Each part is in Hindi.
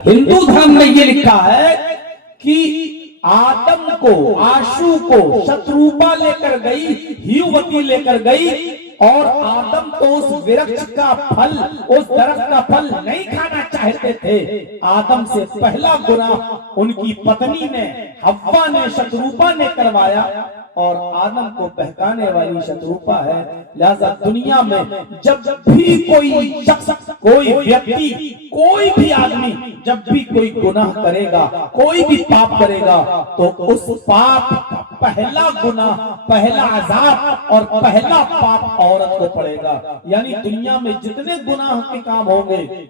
हिंदू धर्म में ये लिखा है कि आदम को, आशु को शत्रुपा लेकर गई, हियुवती लेकर गई और आदम तो उस वृक्ष का फल, उस दरख्त का फल नहीं खाना चाहते थे। आदम से पहला गुनाह उनकी पत्नी ने, हव्वा ने, शत्रुपा ने करवाया और आदम को बहकाने वाली शत्रुपा है। लिहाजा दुनिया में जब भी कोई शख्स, कोई व्यक्ति, कोई भी आदमी जब भी कोई गुनाह करेगा, कोई भी पाप करेगा, तो उस पाप का पहला गुनाह, पहला अजाब और पहला पाप औरत को पड़ेगा। यानी दुनिया में जितने गुनाह के काम होंगे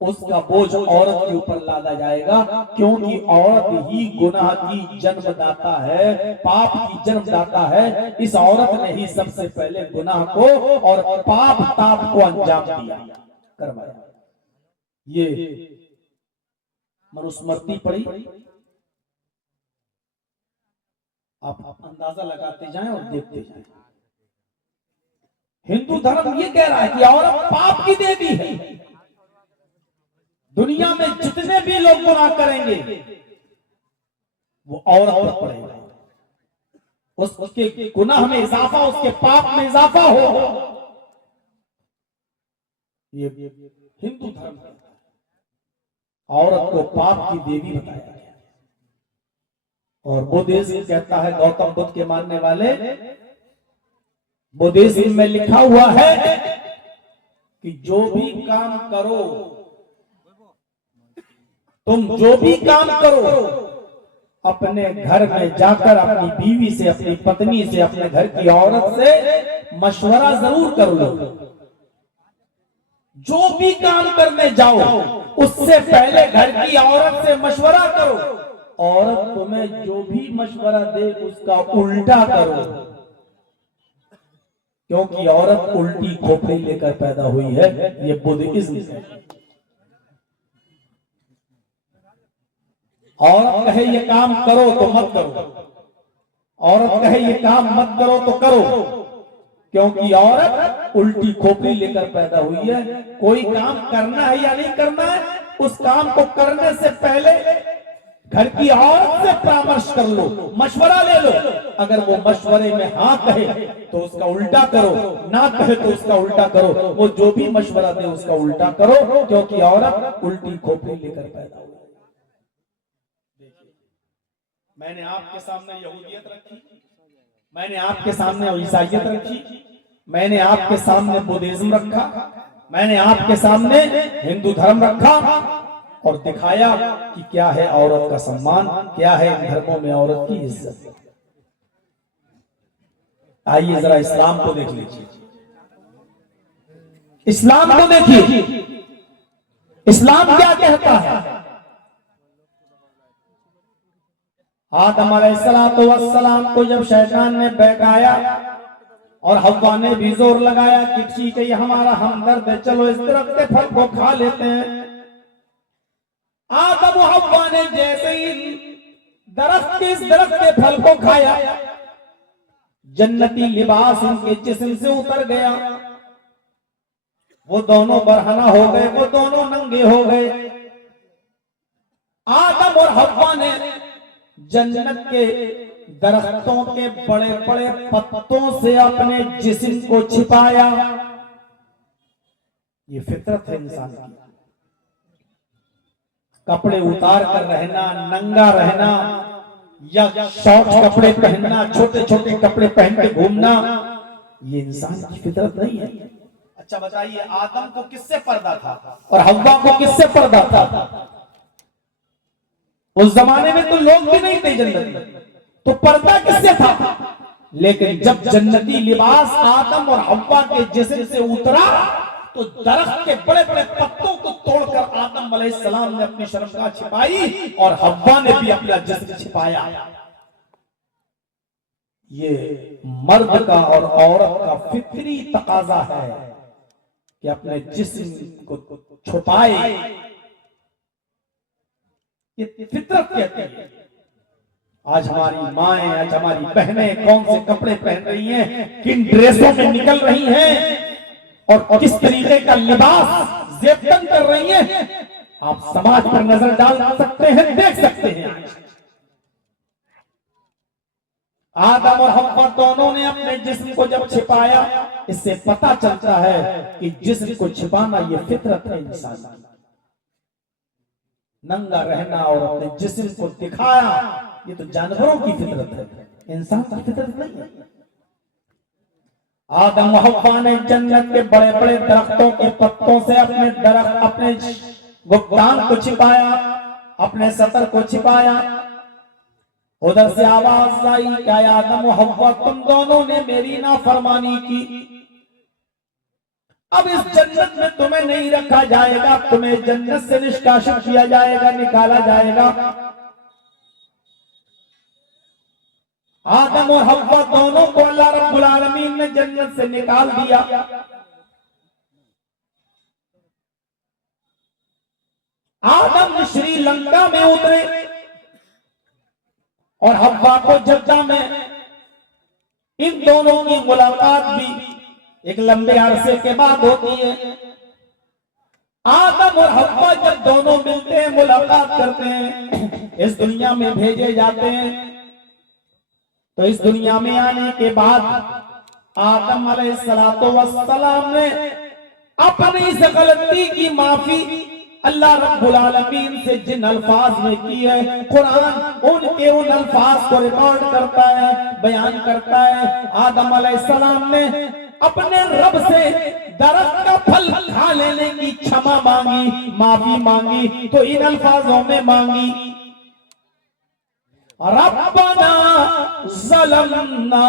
उसका बोझ औरत के ऊपर लादा जाएगा, क्योंकि औरत ही गुनाह की जन्मदाता है, पाप की जन्मदाता है। इस औरत ने ही सबसे पहले गुनाह को और पाप ताप को अंजाम दिया, करवाया। ये मनुस्मृति पढ़ी, आप अंदाजा लगाते जाएं और देखते जाएं। हिंदू धर्म ये कह रहा है कि औरत पाप की देवी है। दुनिया में जितने भी लोग गुनाह करेंगे वो औरत पर पड़ेगा, उसके गुनाह में इजाफा, उसके पाप में इजाफा हो। ये हिंदू धर्म है, औरत को पाप की देवी बताया गया। और बुद्धिज्म कहता है, गौतम बुद्ध के मानने वाले, बुद्धिज्म में लिखा हुआ है कि जो भी काम करो, तुम जो भी काम करो अपने घर में जाकर अपनी बीवी से, अपनी पत्नी से, अपने घर की औरत से मशवरा जरूर कर लो। जो भी काम करने जाओ उससे पहले घर की औरत से मशवरा करो। औरत तुम्हें जो भी मशवरा दे उसका उल्टा करो, क्योंकि औरत उल्टी खोपड़ी लेकर पैदा हुई है। ये बुद्धिज्म है। औरत कहे ये काम करो तो मत करो, औरत कहे ये काम मत करो तो करो, क्योंकि औरत उल्टी खोपड़ी लेकर पैदा हुई है। कोई काम करना है या नहीं करना है, उस काम को करने से पहले घर की औरत से परामर्श कर लो, मशवरा ले लो। अगर वो मशवरे में हाँ कहे तो उसका उल्टा करो, ना कहे तो उसका उल्टा करो। वो जो भी मशवरा दे उसका उल्टा करो, क्योंकि औरत उल्टी खोपड़ी लेकर पैदा हुई। मैंने आपके सामने यहूदियत रखी, मैंने आपके सामने ईसाईयत रखी, मैंने आपके सामने बुद्धिज्म रखा, मैंने आपके सामने हिंदू धर्म रखा और दिखाया कि क्या है औरत का सम्मान, क्या है इन धर्मों में औरत की इज्जत। आइए जरा इस्लाम को देख लीजिए, इस्लाम को देखिए, इस्लाम क्या कहता है। आदम अलैहिस्सलाम को जब शैतान ने बहकाया और हव्वा ने भी जोर लगाया कि ठीक है ये हमारा हमदर्द है, चलो इस दरख्त के फल को खा लेते हैं। आदम और हव्वा ने जैसे ही इस दरख्त के फल को खाया, जन्नती लिबास उनके जिस्म से उतर गया। वो दोनों बरहना हो गए, वो दोनों नंगे हो गए। आदम और हव्वा ने जन्नत के दरख्तों के बड़े बड़े पत्तों से अपने जिस्म को छिपाया। ये फितरत है इंसान की। कपड़े उतार कर रहना, नंगा रहना या शॉर्ट कपड़े पहनना, छोटे छोटे कपड़े पहन के घूमना, ये इंसान की फितरत नहीं है। अच्छा बताइए, आदम को किससे पर्दा था और हव्वा को किससे पर्दा था? उस जमाने में तो लोग भी नहीं थे जन्नत में, तो पर्दा किससे था? लेकिन जब जन्नती लिबास आदम और हव्वा के जिस्म से उतरा तो दरख्त के बड़े बड़े पत्तों को तोड़कर आदम अलैहिस्सलाम ने अपनी शर्मगाह छिपाई और हव्वा ने भी अपना जिस्म छिपाया। ये मर्द का और औरत का फितरी तकाजा है कि अपने जिस्म को छुपाए। ये फितरत कहती है। आज हमारी माएं, आज हमारी बहनें कौन से कपड़े पहन रही हैं, किन ड्रेसों में निकल रही हैं और किस तरीके का लिबास ज़ेबतन कर रही हैं। आप समाज पर नजर डाल सकते हैं, देख सकते हैं। आदम और हव्वा दोनों ने अपने जिस्म को जब छिपाया, इससे पता चलता है कि जिस्म को छिपाना यह फितरत है इंसान की। नंगा रहना और अपने जिस्म को दिखाया, ये तो जानवरों की फितरत है, इंसान की फितरत नहीं है। आदम और हव्वा ने जन्नत के बड़े बड़े दरख्तों के पत्तों से अपने गुप्तांग को छिपाया, अपने सतर को छिपाया। उधर से आवाज आई, क्या आदम और हव्वा तुम दोनों ने मेरी नाफरमानी की, अब इस जन्नत में तुम्हें नहीं रखा जाएगा, तुम्हें जन्नत से निष्कासित किया जाएगा, निकाला जाएगा। आदम और हव्वा दोनों को अल्लाह रब्बुल आलमीन ने जन्नत से निकाल दिया। आदम श्रीलंका में उतरे और हव्वा को जद्दा में। इन दोनों की मुलाकात भी एक लंबे अरसे के बाद होती है। आदम और हव्वा जब दोनों मिलते हैं, मुलाकात करते हैं, इस दुनिया में भेजे जाते हैं। तो इस दुनिया में आने के बाद आदम अलैहिस्सलातो वस्सलाम ने अपनी इस गलती की माफी अल्लाह रब्बुल आलमीन से जिन अल्फाज में की है, कुरान उनके उन अल्फाज को रिकॉर्ड करता है, बयान करता है। आदम अलैहिस्सलाम ने अपने रब से दरख्त का फल खा लेने की क्षमा मांगी, माफी मांगी, तो इन अल्फाजों में मांगी, रब्बना ज़लमना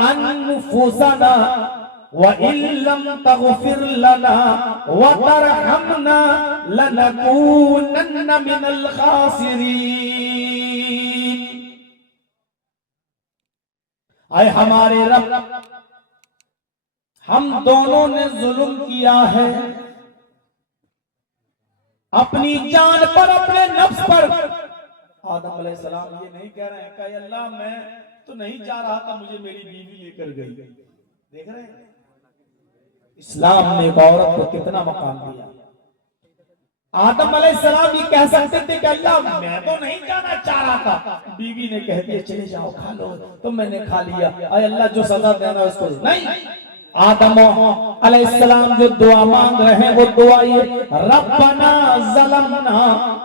अनफुसना व इल्लम तग़फिर लना व तरहमना लनकूनन्न मिनल खासिरीन। आए हमारे रब, हम दोनों ने जुल्म किया है अपनी जान पर, अपने नफ्स पर। आदम अलैहिस्सलाम ये नहीं कह रहे हैं कि अल्लाह मैं तो नहीं चाह रहा था, मुझे मेरी बीवी लेकर गई। देख रहे हैं इस्लाम ने एक औरत को कितना मकाम दिया। आदम अलैहिस्सलाम ये कह सकते थे कि अल्लाह मैं तो नहीं जाना चाह रहा था, बीवी ने कह दिया चले जाओ खा लो, तो मैंने खा लिया, अरे अल्लाह जो सजा देना उसको नहीं। आदम अलैहिस्सलाम जो दुआ मांग रहे हैं वो दुआ ये, रब्बना ज़लमना,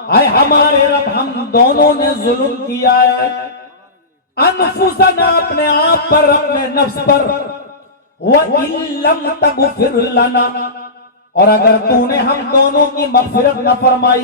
आए हमारे रब हम दोनों ने जुल्म किया है, अनफुसना अपने आप पर, अपने नफ्स पर, व इल्लम तग़फिर लना, और अगर तूने हम दोनों की मग़फ़िरत न फरमाई,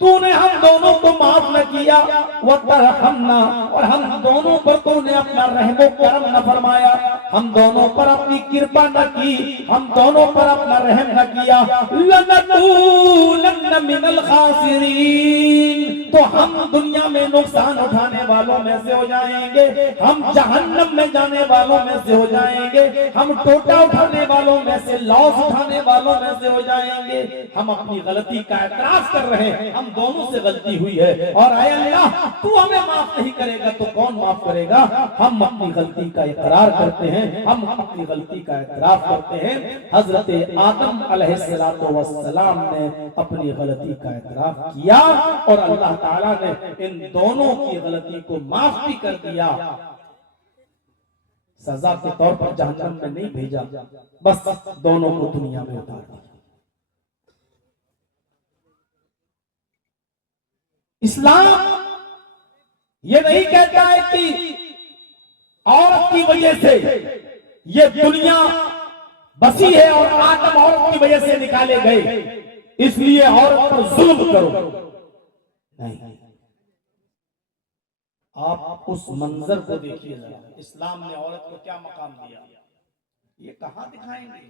तूने हम दोनों को माफ न किया, व तरहमना, और हम दोनों पर तूने अपना रहमो करम न फरमाया, हम दोनों पर अपनी कृपा न की, हम दोनों पर अपना रहम न किया, लनकूनन्न मिनल खासिरीन, तो हम दुनिया में नुकसान उठाने वालों में से हो जाएंगे, हम जहन्नम में जाने वालों में से हो जाएंगे, हम टोटा उठाने वालों में से, लॉस उठाने वालों में से हो जाएंगे। हम अपनी गलती का एतराफ कर रहे हैं, हम दोनों से गलती हुई है, और आए अल्लाह तू हमें माफ नहीं करेगा तो कौन माफ करेगा। हम अपनी गलती का इकरार करते हैं, हम अपनी गलती का एतराफ करते हैं। हजरत आदम अलैहिस्सलातो वस्सलाम ने अपनी गलती का एतराफ किया और अल्लाह ताला ने इन दोनों की गलती को माफ भी कर दिया। सजा के तौर पर जहन्नम में नहीं भेजा, बस दोनों को दुनिया में उतार दिया। इस्लाम ये नहीं कहता है कि औरत की वजह से ये दुनिया बसी है और आदम औरत की वजह से निकाले गए, इसलिए औरत पर जुल्म करो। नहीं, आप उस मंजर को देखिए जरा, इस्लाम ने औरत को क्या मकाम दिया, ये कहां दिखाएंगे।